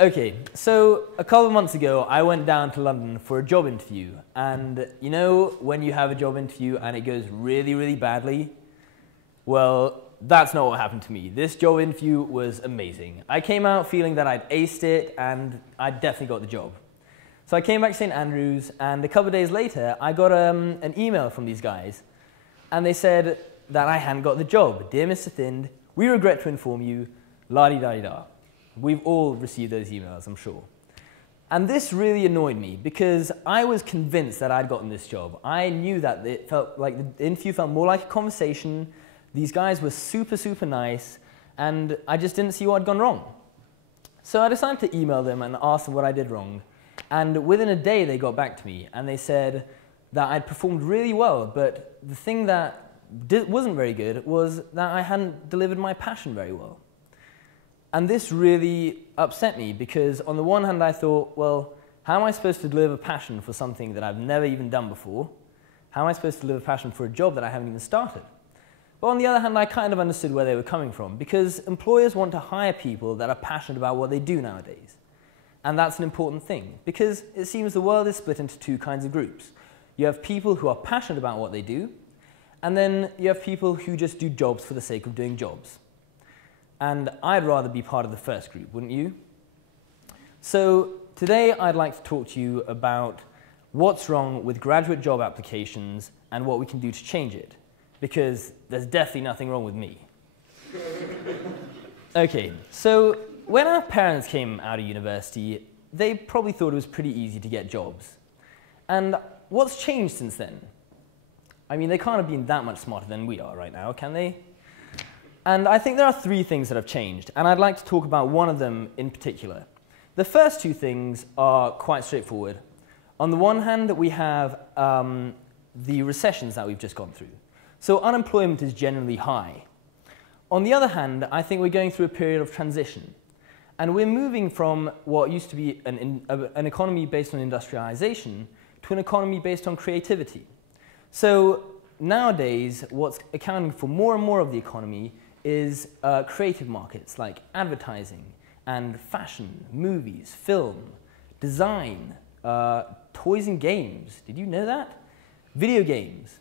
Okay, so a couple of months ago, I went down to London for a job interview. And you know when you have a job interview and it goes really, really badly? Well, that's not what happened to me. This job interview was amazing. I came out feeling that I'd aced it and I definitely got the job. So I came back to St. Andrews, and a couple of days later, I got an email from these guys. And they said that I hadn't got the job. Dear Mr. Thind, we regret to inform you, la-di-da-di-da. We've all received those emails, I'm sure. And this really annoyed me because I was convinced that I'd gotten this job. I knew that it felt like the interview felt more like a conversation. These guys were super, super nice, and I just didn't see what had gone wrong. So I decided to email them and ask them what I did wrong. And within a day, they got back to me, and they said that I'd performed really well, but the thing that wasn't very good was that I hadn't delivered my passion very well. And this really upset me because on the one hand I thought, well, how am I supposed to deliver passion for something that I've never even done before? How am I supposed to deliver passion for a job that I haven't even started? But on the other hand, I kind of understood where they were coming from because employers want to hire people that are passionate about what they do nowadays. And that's an important thing because it seems the world is split into two kinds of groups. You have people who are passionate about what they do, and then you have people who just do jobs for the sake of doing jobs. And I'd rather be part of the first group, wouldn't you? So today I'd like to talk to you about what's wrong with graduate job applications and what we can do to change it, because there's definitely nothing wrong with me. Okay, so when our parents came out of university, they probably thought it was pretty easy to get jobs. And what's changed since then? I mean, they can't have been that much smarter than we are right now, can they? And I think there are three things that have changed, and I'd like to talk about one of them in particular. The first two things are quite straightforward. On the one hand, we have the recessions that we've just gone through. So unemployment is generally high. On the other hand, I think we're going through a period of transition. And we're moving from what used to be an economy based on industrialization to an economy based on creativity. So nowadays, what's accounting for more and more of the economy is creative markets like advertising and fashion, movies, film, design, toys and games. Did you know that? Video games.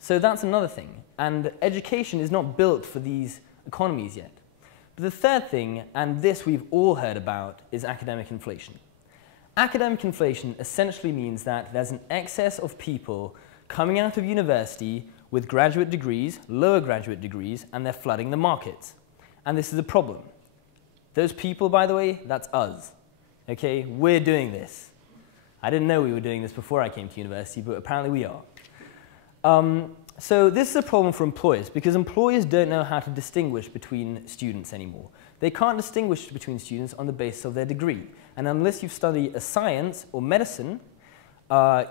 So that's another thing. And education is not built for these economies yet. But the third thing, and this we've all heard about, is academic inflation. Academic inflation essentially means that there's an excess of people coming out of university with graduate degrees, lower graduate degrees, and they're flooding the markets. And this is a problem. Those people, by the way, that's us. Okay, we're doing this. I didn't know we were doing this before I came to university, but apparently we are. So this is a problem for employers because employers don't know how to distinguish between students anymore. They can't distinguish between students on the basis of their degree. And unless you've studied a science or medicine,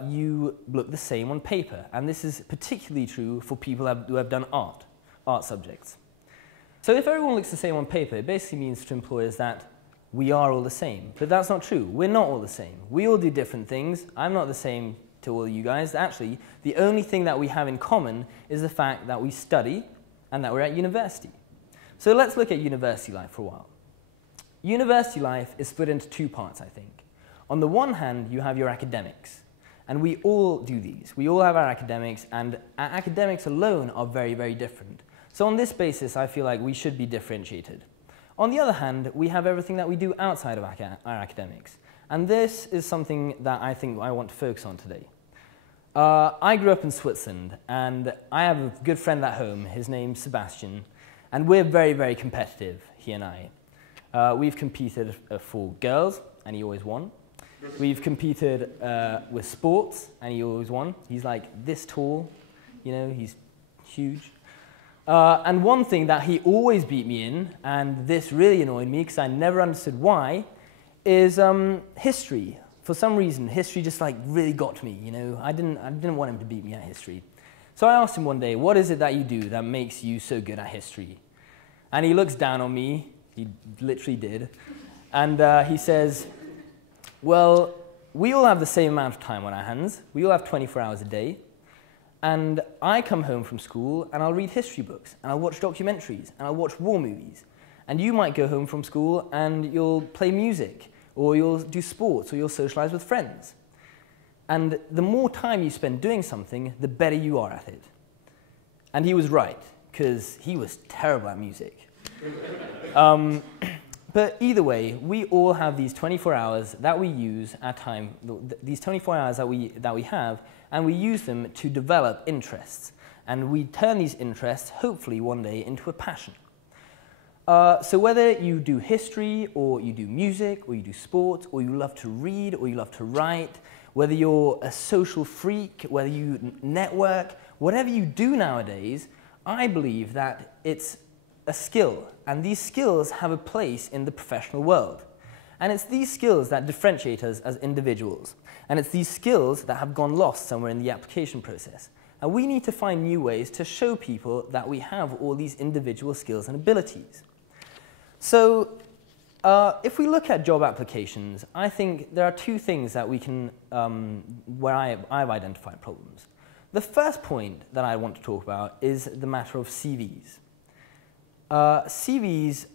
you look the same on paper. And this is particularly true for people who have done art subjects. So if everyone looks the same on paper, it basically means to employers that we are all the same. But that's not true. We're not all the same. We all do different things. I'm not the same to all you guys. Actually, the only thing that we have in common is the fact that we study and that we're at university. So let's look at university life for a while. University life is split into two parts, I think. On the one hand, you have your academics. And we all do these. We all have our academics, and our academics alone are very, very different. So on this basis, I feel like we should be differentiated. On the other hand, we have everything that we do outside of our academics. And this is something that I think I want to focus on today. I grew up in Switzerland, and I have a good friend at home. His name's Sebastian, and we're very, very competitive, he and I. We've competed for girls, and he always won. We've competed with sports, and he always won. He's like this tall, you know, he's huge. And one thing that he always beat me in, and this really annoyed me because I never understood why, is history. For some reason, history just like really got to me, you know. I didn't want him to beat me at history. So I asked him one day, what is it that you do that makes you so good at history? And he looks down on me, he literally did, and he says, well, we all have the same amount of time on our hands. We all have 24 hours a day. And I come home from school and I'll read history books, and I'll watch documentaries, and I'll watch war movies. And you might go home from school and you'll play music, or you'll do sports, or you'll socialize with friends. And the more time you spend doing something, the better you are at it. And he was right, because he was terrible at music. But either way, we all have these 24 hours that we use at time, these 24 hours that we have, and we use them to develop interests. And we turn these interests, hopefully one day, into a passion. So whether you do history, or you do music, or you do sports, or you love to read, or you love to write, whether you're a social freak, whether you network, whatever you do nowadays, I believe that it's a skill, and these skills have a place in the professional world. And it's these skills that differentiate us as individuals, and it's these skills that have gone lost somewhere in the application process. And we need to find new ways to show people that we have all these individual skills and abilities. So if we look at job applications, I think there are two things that we can, where I've identified problems. The first point that I want to talk about is the matter of CVs. CVs,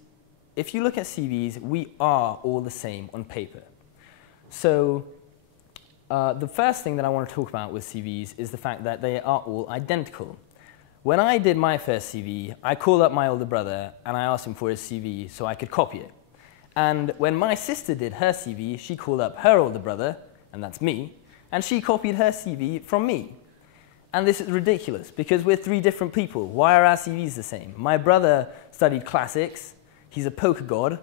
if you look at CVs, we are all the same on paper. So the first thing that I want to talk about with CVs is the fact that they are all identical. When I did my first CV, I called up my older brother and I asked him for his CV so I could copy it. And when my sister did her CV, she called up her older brother, and that's me, and she copied her CV from me. And this is ridiculous, because we're three different people. Why are our CVs the same? My brother studied classics. He's a poker god.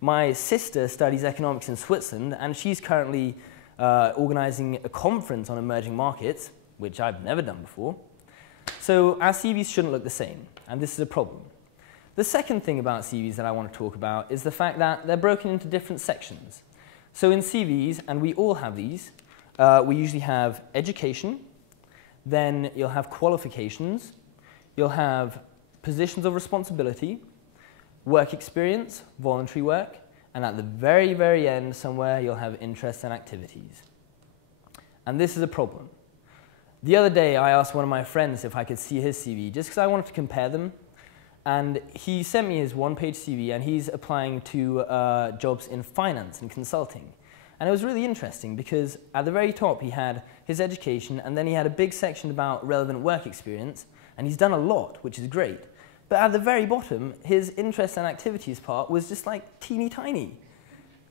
My sister studies economics in Switzerland, and she's currently organizing a conference on emerging markets, which I've never done before. So our CVs shouldn't look the same, and this is a problem. The second thing about CVs that I want to talk about is the fact that they're broken into different sections. So in CVs, and we all have these, we usually have education, then you'll have qualifications, you'll have positions of responsibility, work experience, voluntary work, and at the very, very end somewhere you'll have interests and activities. And this is a problem. The other day I asked one of my friends if I could see his CV just because I wanted to compare them, and he sent me his one-page CV and he's applying to jobs in finance and consulting. And it was really interesting because at the very top he had his education, and then he had a big section about relevant work experience, and he's done a lot, which is great. But at the very bottom, his interests and activities part was just like teeny tiny.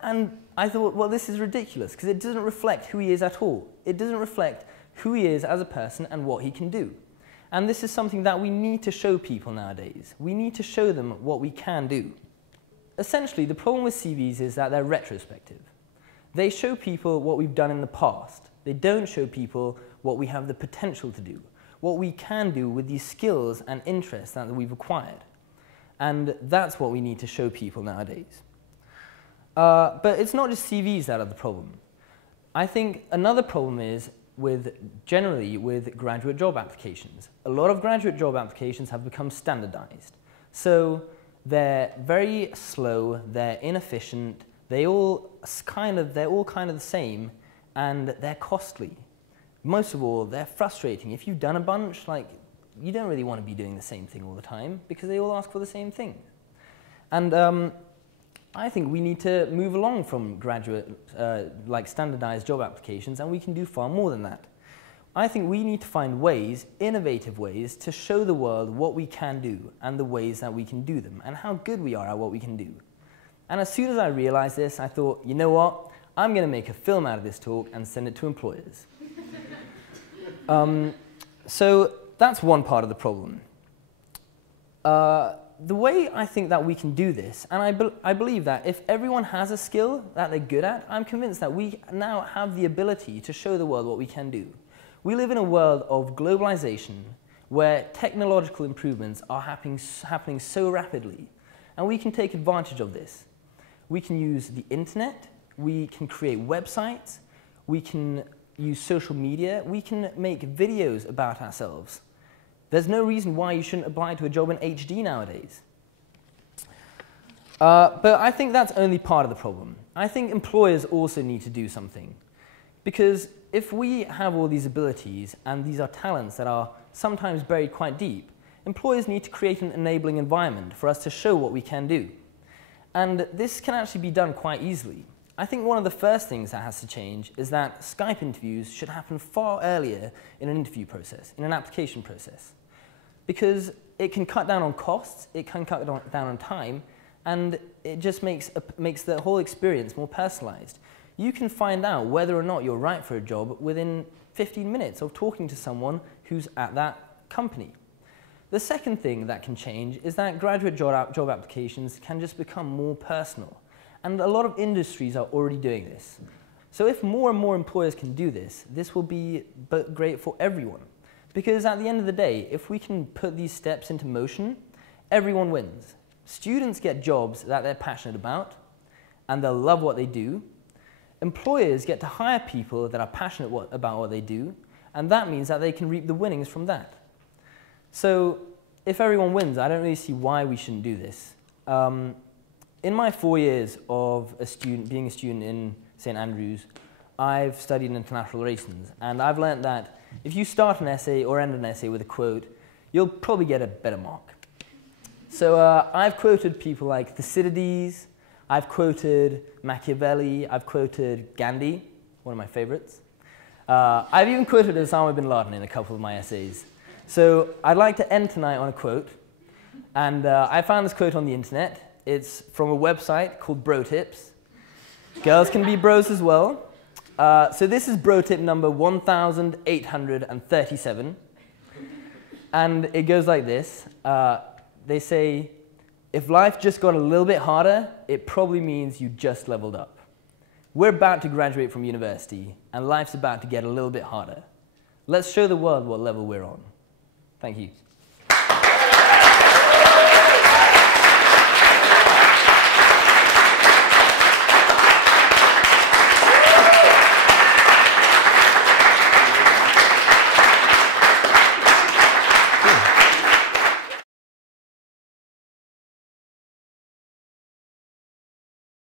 And I thought, well, this is ridiculous because it doesn't reflect who he is at all. It doesn't reflect who he is as a person and what he can do. And this is something that we need to show people nowadays. We need to show them what we can do. Essentially, the problem with CVs is that they're retrospective. They show people what we've done in the past. They don't show people what we have the potential to do, what we can do with these skills and interests that we've acquired. And that's what we need to show people nowadays. But it's not just CVs that are the problem. I think another problem is generally with graduate job applications. A lot of graduate job applications have become standardized. So they're very slow, they're inefficient, they're all kind of the same, and they're costly. Most of all, they're frustrating. If you've done a bunch, you don't really want to be doing the same thing all the time because they all ask for the same thing. And I think we need to move along from graduate, standardized job applications, and we can do far more than that. I think we need to find ways, innovative ways, to show the world what we can do and the ways that we can do them and how good we are at what we can do. And as soon as I realized this, I thought, you know what? I'm going to make a film out of this talk and send it to employers. So that's one part of the problem. The way I think that we can do this, and I believe that if everyone has a skill that they're good at, I'm convinced that we now have the ability to show the world what we can do. We live in a world of globalization where technological improvements are happening so rapidly, and we can take advantage of this. We can use the internet, we can create websites, we can use social media, we can make videos about ourselves. There's no reason why you shouldn't apply to a job in HD nowadays. But I think that's only part of the problem. I think employers also need to do something. Because if we have all these abilities, and these are talents that are sometimes buried quite deep, employers need to create an enabling environment for us to show what we can do. And this can actually be done quite easily. I think one of the first things that has to change is that Skype interviews should happen far earlier in an interview process, in an application process. Because it can cut down on costs, it can cut down on time, and it just makes the whole experience more personalized. You can find out whether or not you're right for a job within 15 minutes of talking to someone who's at that company. The second thing that can change is that graduate job applications can just become more personal. And a lot of industries are already doing this. So if more and more employers can do this, this will be great for everyone. Because at the end of the day, if we can put these steps into motion, everyone wins. Students get jobs that they're passionate about, and they'll love what they do. Employers get to hire people that are passionate about what they do, and that means that they can reap the winnings from that. So if everyone wins, I don't really see why we shouldn't do this. In my 4 years of being a student in St. Andrews, I've studied international relations, and I've learned that if you start an essay or end an essay with a quote, you'll probably get a better mark. So I've quoted people like Thucydides, I've quoted Machiavelli, I've quoted Gandhi, one of my favorites. I've even quoted Osama bin Laden in a couple of my essays. So I'd like to end tonight on a quote, and I found this quote on the internet. It's from a website called Bro Tips. Girls can be bros as well. So this is bro tip number 1837. And it goes like this. They say, if life just got a little bit harder, it probably means you just leveled up. We're about to graduate from university, and life's about to get a little bit harder. Let's show the world what level we're on. Thank you.